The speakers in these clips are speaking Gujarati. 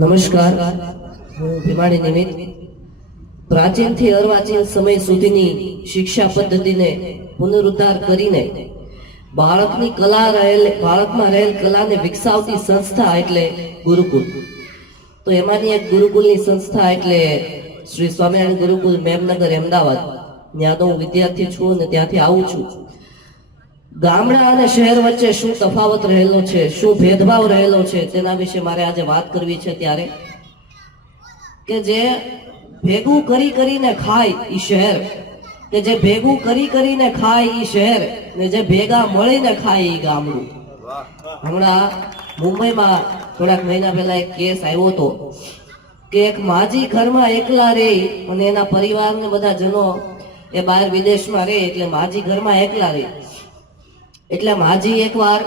નમસ્કાર, હું ભીમાણી નિમિત્ત પ્રાચીનથી અર્વાચીન સમય સુધીની શિક્ષા પદ્ધતિને પુનરુદ્ધાર કરીને બાળકમાં રહેલ કલાને વિકસાવતી સંસ્થા એટલે ગુરુકુળ. તો એમાંની એક ગુરુકુળની સંસ્થા એટલે શ્રી સ્વામિનારાયણ ગુરુકુળ મેમનગર અમદાવાદ. ત્યાં તો હું વિદ્યાર્થી છું અને ત્યાંથી આવું છું. ગામડા અને શહેર વચ્ચે શું તફાવત રહેલો છે, શું ભેદભાવ રહેલો છે, તેના વિશે મારે આજે વાત કરવી છે. ત્યારે કે જે ભેગું કરીને ખાય ઈ શહેર, કે જે ભેગું કરીને ખાય ઈ શહેર, ને જે ભેગા મળીને ખાય ઈ ગામડું. હમણાં મુંબઈમાં થોડાક મહિના પહેલા એક કેસ આવ્યો હતો કે એક માજી ઘરમાં એકલા રહે અને એના પરિવારને બધા જનો એ બહાર વિદેશમાં રહે, એટલે માજી ઘરમાં એકલા રહે. એટલે માજી એકવાર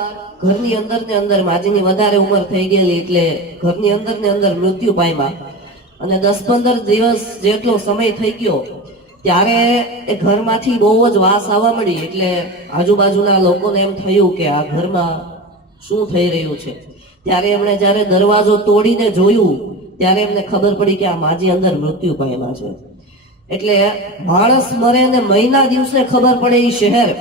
ઘરની અંદર ને અંદર, માજીની વધારે ઉંમર થઈ ગયેલી એટલે ઘરની અંદર ને અંદર મૃત્યુ પામ્યા. અને 10-15 દિવસ જેટલો સમય થઈ ગયો ત્યારે એ ઘરમાંથી બહુ જ વાસ આવવા મળી. એટલે આજુબાજુના લોકોને એમ થયું કે આ ઘરમાં શું થઈ રહ્યું છે. ત્યારે એમણે જ્યારે દરવાજો તોડીને જોયું ત્યારે એમને ખબર પડી કે આ માજી અંદર મૃત્યુ પામ્યા છે. એટલે માણસ મરે ને મહિના દિવસે ખબર પડે એ શહેર,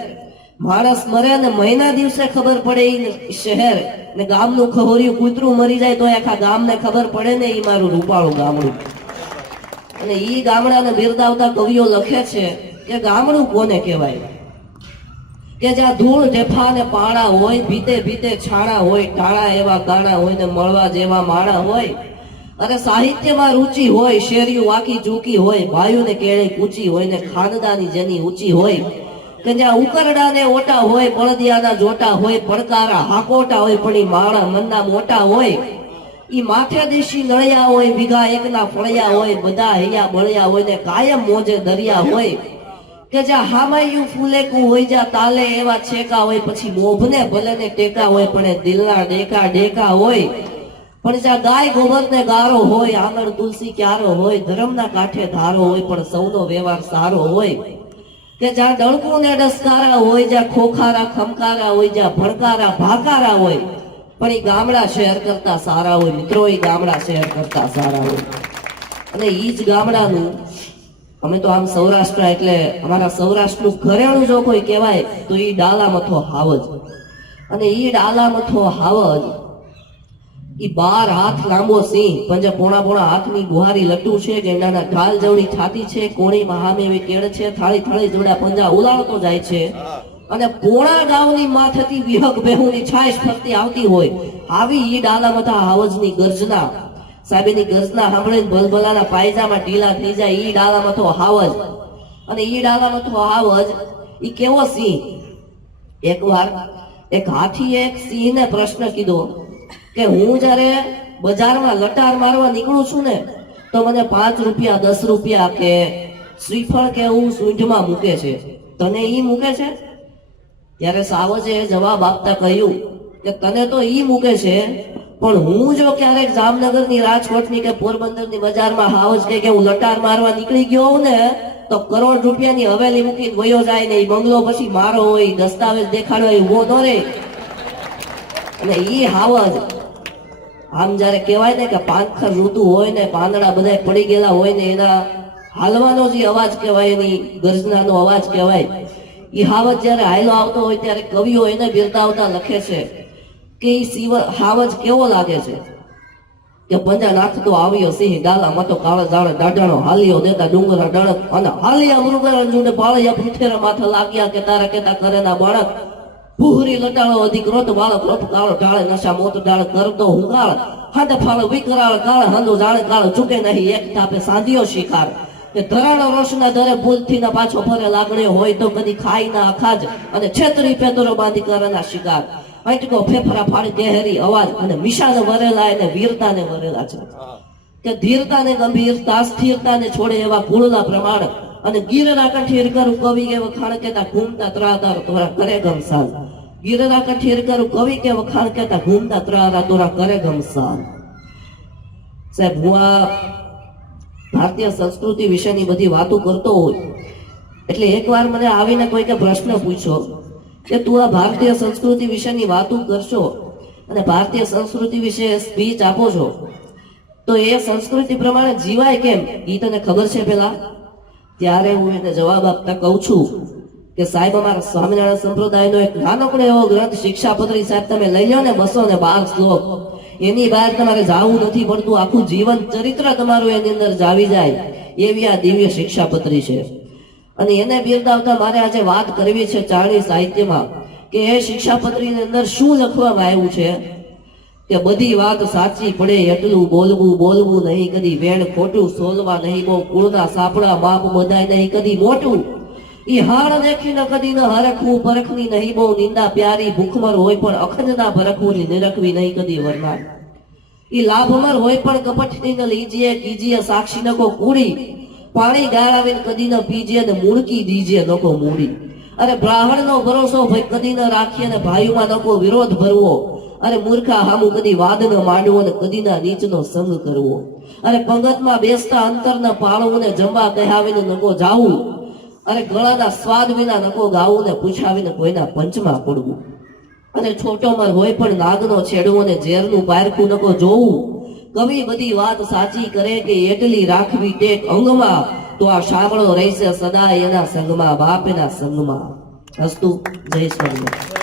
માણસ મરે ને મહિના દિવસે ખબર પડે એ શહેર, ને ગામનું ખહોરિયું કૂતરું મરી જાય તો આખા ગામને ખબર પડે ને એ મારું રૂપાળું ગામડું. અને ઈ ગામડાને બિરદાવતા કવિઓ લખે છે કે ગામડું કોને કહેવાય? કે જ્યાં ધૂળ ઢેફા ને પાણા હોય, ભીતે ભીતે છાણા હોય, ટાણા એવા ગાણા હોય ને મળવા જેવા માણા હોય. અને સાહિત્યમાં રુચિ હોય, શેરીઓ વાકી ચૂકી હોય, ભાઈઓને કેળે કૂચી હોય ને ખાનદાની જેની ઊંચી હોય. કે જ્યાં ઉકરડા ને ઓટા હોય, બળદિયાના જોટા હોય, પડકારા હાકોટા હોય, પણ ઈ માણા મનના મોટા હોય. ઈ માથે દેશી નળિયા હોય, વીઘા એકના ફળિયા હોય, બધા હૈયા બળિયા હોય ને કાયમ મોજે દરિયા હોય. કે જ્યાં હામાયું ફૂલેકું હોય, જ્યાં તાલે એવા છેકા હોય, પછી મોભને ભલે ને ટેકા હોય, પણ એ દિલના ડેકા ડેકા હોય. પણ જ્યાં ગાય ગોબર ને ગારો હોય, આંગણ તુલસી ક્યારો હોય, ધર્મના કાંઠે ધારો હોય, પણ સૌનો વ્યવહાર સારો હોય. કે જ્યાં ડળકું ને ડસકારા હોય, જ્યાં ખોખારા ખમકારા હોય, જ્યાં ભણકારા ભાકારા હોય, પણ એ ગામડા શહેર કરતા સારા હોય. મિત્રો, એ ગામડા શહેર કરતા સારા હોય. અને ઈ જ ગામડાનું, અમે તો આમ સૌરાષ્ટ્ર એટલે અમારા સૌરાષ્ટ્રનું ઘરેણું જો કોઈ કહેવાય તો ઈ ડાલામથો હાવજ. અને ઈ ડાલામથો હાવજ ઈ 12 હાથ લાંબો સિંહ, પંજે પોણા હાથની ગુહારી લટુ છે, ગેંડાના ઢાલ જવડી છાતી છે, કોણીમાં હામે એવી કેળ છે, થાળી જોડા પંજા ઉલાળતો જાય છે. અને પોણા ગામની માથેથી વિહગ બેહુની છાશ ફરતી આવતી હોય. આવી ઈ ડાલામથા હાવજની ગર્જના, સાહેબની ગર્જના સાંભળીને ભલભલાના પાયજામાં ઢીલા થઈ જાય. ઈ ડાલામથો હાવજ. અને ઈ ડાલામથો હાવજ ઈ કેવો સિંહ? એકવાર એક હાથીએ એક સિંહને પ્રશ્ન કીધો કે હું જ્યારે બજારમાં લટાર મારવા નીકળું છું ને તો મને 5 રૂપિયા 10 રૂપિયા કે શ્રીફળ કે એવું સૂંઢમાં મૂકે છે, તને ઈ મૂકે છે? ત્યારે સાવજે જવાબ આપતા કહ્યું કે તને તો ઈ મૂકે છે, પણ હું જો ક્યારેક જામનગરની, રાજકોટની કે પોરબંદરની બજારમાં હાવજ કે હું લટાર મારવા નીકળી ગયો હોઉં ને તો કરોડ રૂપિયાની હવેલી મૂકીને વયો જાય ને, ઈ બંગલો પછી મારો હોય, દસ્તાવેજ દેખાડવા ઉભો ન રહે. અને ઈ હાવજ આમ જયારે કહેવાય ને કે પાંખર ઋતુ હોય ને પાંદડા બધા પડી ગયેલા હોય ને એના હાલવાનો જે અવાજ કહેવાય, એની ગર્જનાનો અવાજ કહેવાય. ઈ હાવજ જયારે હાયલો આવતો હોય ત્યારે કવિઓ એને બિરદાવતા લખે છે કે ઈ હાવજ કેવો લાગે છે? કે પંજા નાખતો આવ્યો સિંહ, ડાલામાં તો કાળા જાણે દાઢાણો, હાલીઓ દેતા ડુંગરા ડણક, અને હાલિયા મૃગરા જુને પાળિયા પૃથ્વીના માથે લાગ્યા કે તારા કેતા કરેના બાળક. ભૂહરી લટાળો અધિક રોત બાળક, રોપ કાળો ઢાળે નશા મોત ડાળ કરતો હુંગાળ, હાથે ફાળો વિકરાળ કાળ, હાંધો જાણે કાળ ચૂકે નહીં, એક થાપે સાંધ્યો શિકાર. કે ધરાણો રોશના દરે ભૂલથી ના પાછો ફરે લાગણીઓ હોય તો કદી ખાઈ ના અખાજ, અને છેતરી પેતરો બાંધી કરેના શિકાર. આંટકો ફેફરા ફાડી ગહેરી અવાજ, અને મિશાને વરેલા એને વીરતાને વરેલા છે. કે ધીરતાને ગંભીરતા, સ્થિરતાને છોડે એવા કુળના પ્રમાણ, અને ગીરના કંઠીર કરું કવિ કે વખાણ કેતા ઘૂમતા ત્રાતાર તોરા કરે ગમસાન. ગીરના કંઠીર કરું કવિ કે વખાણ કેતા ઘૂમતા ત્રાતા તોરા કરે ગમસાન. સાહેબ, હું આ ભારતીય સંસ્કૃતિ વિશેની બધી વાતો કરતો હોય એટલે એકવાર મને આવીને કોઈકે પ્રશ્ન પૂછ્યો કે તું આ ભારતીય સંસ્કૃતિ વિશેની વાતો કરશો અને ભારતીય સંસ્કૃતિ વિશે સ્પીચ આપો છો, તો એ સંસ્કૃતિ પ્રમાણે જીવાય કેમ ઈ તને ખબર છે પેલા? ત્યારે હું એને જવાબ આપતા કહું છું કે સાહેબ અમારા સ્વામિનારાયણ સંપ્રદાયનો એક નાનકડો એવો ગ્રંથ શિક્ષાપત્રી સાહેબ તમે લઈ લો ને 212 શ્લોક, એની બહાર તમારે જાવું નથી પડતું, આખું જીવન ચરિત્ર તમારું એની અંદર જાવી જાય એવી આ દિવ્ય શિક્ષાપત્રી છે. અને એને બિરદાવતા મારે આજે વાત કરવી છે ચારણી સાહિત્યમાં કે એ શિક્ષાપત્રીની અંદર શું લખવામાં આવ્યું છે કે બધી વાત સાચી પડે એટલું બોલવું, બોલવું નહીં કદી વેણ ખોટું, સોલવા નહીં બહુ કુળના સાપડા, બાપ બધાય નહીં કદી મોટું, ઈ હાળ દેખીને કદી ન હરખવું, પરખની નહીં બહુ નિંદા પ્યારી, ભૂખમર હોય પણ અખંડના ભરખવું, નિરખવી નહીં કદી વરનાર, ઈ લાભમર હોય પણ કપટની ન લીજીએ, કીજીએ સાક્ષી નકો કુડી, પાણી ગાળાવીને કદી ન પીજીએ ને મૂળકી દીજીએ નકો મૂડી. અરે બ્રાહ્મણનો ભરોસો ભાઈ કદી ન રાખીએ ને ભાઈઓમાં નકો વિરોધ ભરવો, અરે મૂર્ખા હામું કદી વાદ ન માંડવો ને કદી ના નીચનો સંગ કરવો, અરે પંગતમાં બેસતા અંતરના પાળવું ને જમવા કહાવીને નકો જાવું, અરે ગળાના સ્વાદ વિના નકો ગાવું ને પૂછાવીને કોઈના પંચમાં પડવું, અને છોટોમર હોય પણ નાગનો છેડવો ને ઝેરનું પારખું નકો જોવું. કવિ બધી વાત સાચી કરે કે એટલી રાખવી ટેક અંગમાં, તો આ શામળો રહેશે સદા એના સંગમાં, બાપ એના સંગમાં. અસ્તુ. જય સ્વામિનારાયણ.